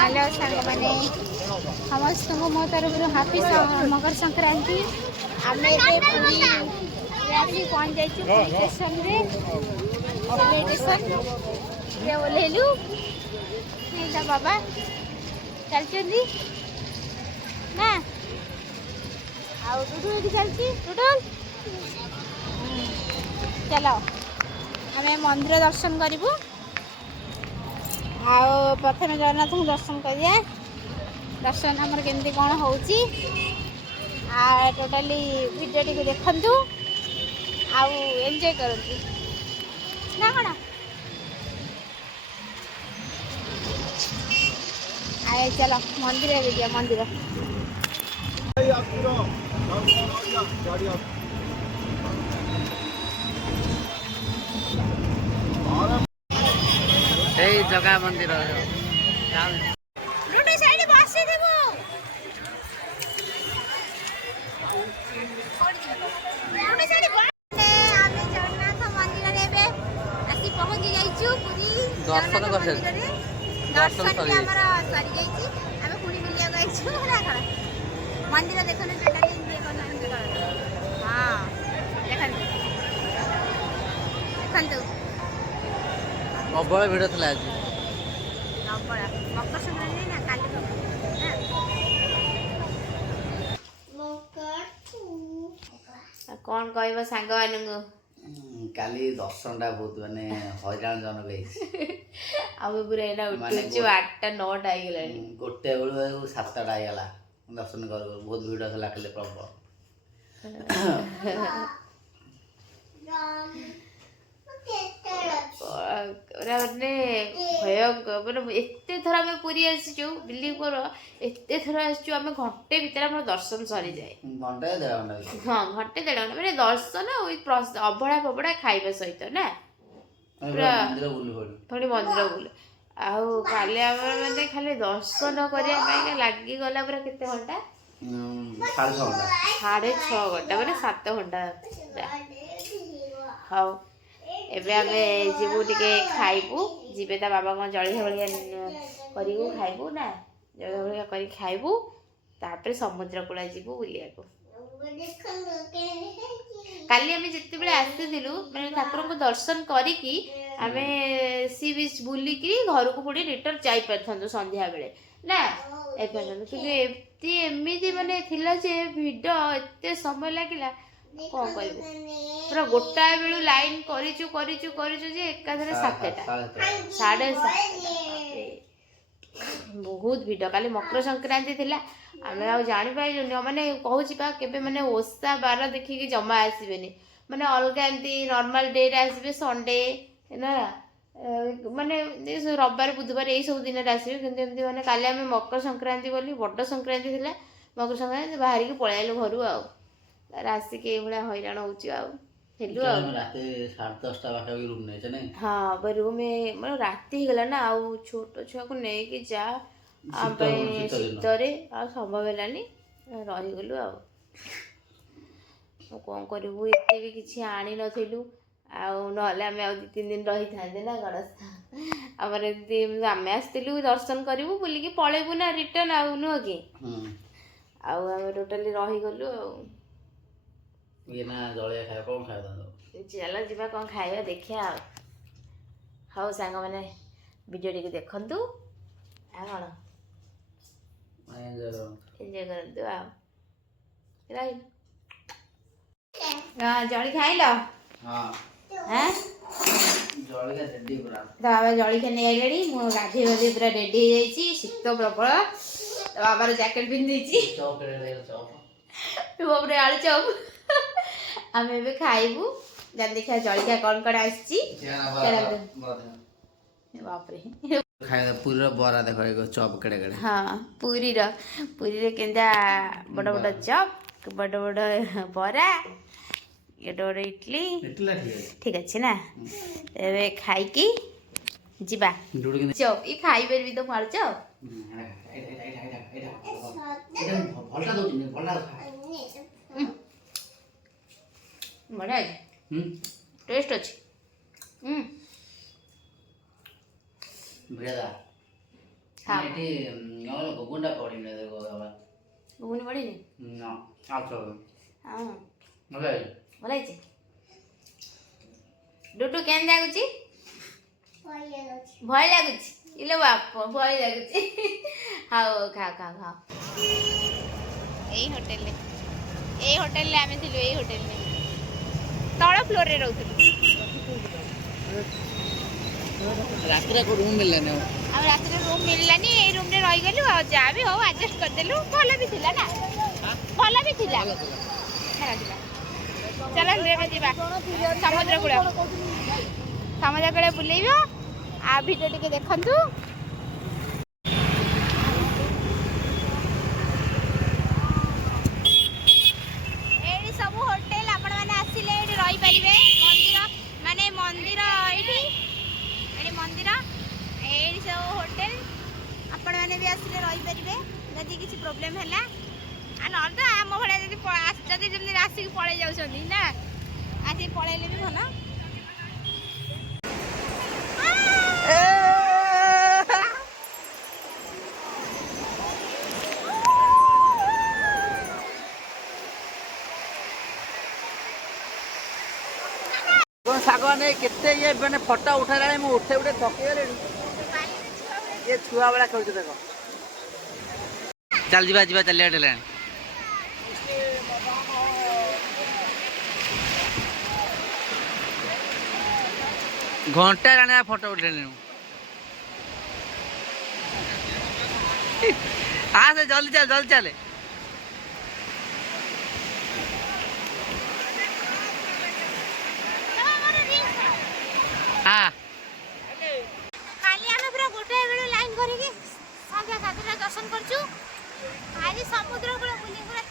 hello सांग मैंने समस्त को मो तरफ हापी मकर संक्रांति आम पुरी आसी पहुँच जाइए पुरी स्टेशन रेलवे स्टेशन ओह्लैलु बाबा चलती ना आउ टुटू ये चलती टुटुल चलो आम मंदिर दर्शन करूँ आओ प्रथम जगन्नाथ को दर्शन करिया दर्शन आमर केमती कौन हो टोटाली वीडियो टी देखु आउ एंजॉय करंतु ना कौन आए चलो मंदिर गया मंदिर जगह मंदिर रोटी साइड बसी देबो रोटी साइड आमे जगन्नाथ मंदिर रे बे आसी पहुंच जाइछु पूरी दर्शन कर दर्शन के हमरा सरी जाइछि आमे पुरी बुलिया गइछु ना खरा मंदिर देखन टोटली इंडिया को नाम कर हां देखन प्रबल भिड़ था आज मकर संक्रांति ना काली कौन कहब सांग मान काली दर्शन टा बहुत माने हैरान जनक आमे पूरा एना उठछु 8टा 9टा आइ गेला गोटे बेलू 7टा आइगला दर्शन कर बहुत भिड़ था खाली प्रबल माने भयंकर माने एते थर आम पूरी आसीचु बिलीव कर एते थर आसीचु आम घंटे भीतर आम दर्शन सरी जाए घंटे 1.5 घंटा हाँ घंटे 1.5 घंटा माने दर्शन अभड़ा फबड़ा खाइबा सहित ना पूरा थोड़ी मंदिर बुल आउ काली आम माने खाली दर्शन करिया पाई लागी गला पूरा केते घंटा 6.5 घंटा माने 7 घंटा हाउ एबे आमे जीवु टिके खाइबू जीवे ता बाबा को जळिया बळिया करिवु खाइबू ना जळिया बळिया करी खाइबू तापर समुद्र कूला जीवु बुलिया को काली आमे जत्ते बेले आसीथिलु माने ठाकुर को दर्शन करी की आमे सी बीच बुली की घर को पुडी रिटर्न जाई परथंदो संध्या बेले ना ए परथंदो कि एमिति माने थिला जे भिड एते समय लागिला कौन कहबू पूरा गोटा बेलू लाइन करिचु जे एकाधरे 7टा 7:30 बहुत भिड काली मकर संक्रांति थिला आमे आ जानि पाइलुनी माने कहूची बा केबे माने ओसा बार देखि कि जमा आसीबेनी माने अलगा एंती नॉर्मल डे रे आसीबे संडे ना माने रविवार बुधवार यही सब दिन रे आसीबे किंतु एमती माने काली आमे मकर संक्रांति बोली बड़ संक्रांति थिला मकर संक्रांति बाहर की पळाइलु घरु आ राशि के भाया हैरान हो राति 10:30 पाखे रूम नहीं हाँ रूम मतलब राति गला ना आउ छोट छुआ को नहीं जा शीतरे आ संभव है रहीगलु आ कौन करूँ एत भी किसी आनी नथिलु आने आम 2-3 दिन रही था ना गणेश आमर आम आसलु दर्शन करूँ बुलिकी पलैबू ना रिटर्न आउ नुह कि आम टोटाली रहीगलु चल जी कौन खाइबा देखिया हाँ सांग मैंने वीडियो टी देखु कौन एंजॉय करतु जड़ी खाइल बाबा जड़िया नहीं आइले मुझे गाधे गाधे पूरा रेडी हो शीत प्रबल बाबार जैकेट पिंधि आलू चप आम ए खाइबू जान देखा जलिया कौन कौन आसी पूरी बरा देख चप केड़े केड़े हाँ पूरी रे केंदा बड़ बड़ चप बड़ बड़ बरा ये बड़ इडली ठीक अच्छे ना ए खाई की जीवा चप ये खाई परबी तो मार चप बढ़िया टेस्ट अच्छी ଖାଅ ଏଠି ଗୁଗୁଣ୍ଡା ପଡ଼ିନି ବାବା ଘୁଗୁନି ପଡ଼ିନି ନା ଆଚ୍ଛା ହଁ ଭଲ ହେଇଛି ଭଲ ହେଇଛି ଡୁଡୁ କେନ୍ ଲାଗୁଛି ଭୟ ଲାଗୁଛି ଇଲୋ ବାପ ଭୟ ଲାଗୁଛି ହଉ ଖାଅ ଖାଅ ଖାଅ ଏଇ ହୋଟେଲରେ ଆମେ ଥିଲୁ ଏଇ ହୋଟେଲରେ ତଳ ଫ୍ଲୋରରେ ରହୁଥିଲୁ ରାତିରେ କୋଉ ରୁମ୍ ମିଳିଲାନି ଆଉ ରାତିରେ ରୁମ୍ ମିଳିଲାନି ଏଇ ରୁମ୍ରେ ରହିଗଲୁ ଆଉ ଯାହା ବି ହଉ ଆଡଜଷ୍ଟ କରିଦେଲୁ ଭଲ ବି ଥିଲା ନା ଭଲ ବି ଥିଲା ଚାଲନ୍ତୁ ଏବେ ଯିବା ସମୁଦ୍ର କୂଳ ବୁଲେଇବ ଆଉ ଭିଡ଼ିଓ ଟିକେ ଦେଖନ୍ତୁ ଏଇଠି ସବୁ ହୋଟେଲ ଆପଣମାନେ ଆସିଲେ ଏଇଠି ରହିପାରିବେ ମନ୍ଦିର ଏଇଠି ମନ୍ଦିର ଏଇଠି ସବୁ ହୋଟେଲ ଆପଣମାନେ ବି ଆସିଲେ ରହିପାରିବେ ଯଦି କିଛି ପ୍ରୋବ୍ଲେମ୍ ହେଲା ଆଉ ନହେଲେ ତ ଆମ ଭଳିଆ ଯଦି ଯେମିତି ଆସିକି ପଳେଇ ଯାଉଛନ୍ତି ନା ଆସିକି ପଳେଇଲେ ବି ଭଲ ଶାଗ ନେଇ କେତେ ଇଏ ମାନେ ଫଟୋ ଉଠାଇଲାଣି ମୁଁ ଉଠେଇ ଥକି ଗଲିଣି ଇଏ ଛୁଆ ବେଳା ଖେଳୁଛୁ ଦେଖ ଚାଲ ଯିବା ଚାଲିବା ହେଲାଣି ଘଣ୍ଟା ହେଲାଣି ଫଟୋ ଉଠେଇଲେଣି ଆସେ ଜଲ୍ଦି ଚାଲେ କାଲି ଆମେ ପୁରା ଗୋଟାଏ ବେଳେ ଲାଇନ୍ କରିକି ସନ୍ଧ୍ୟା 7ଟା ଦର୍ଶନ କରିଛୁ ଆଜି ସମୁଦ୍ର କୂଳ ବୁଲି ପୁରା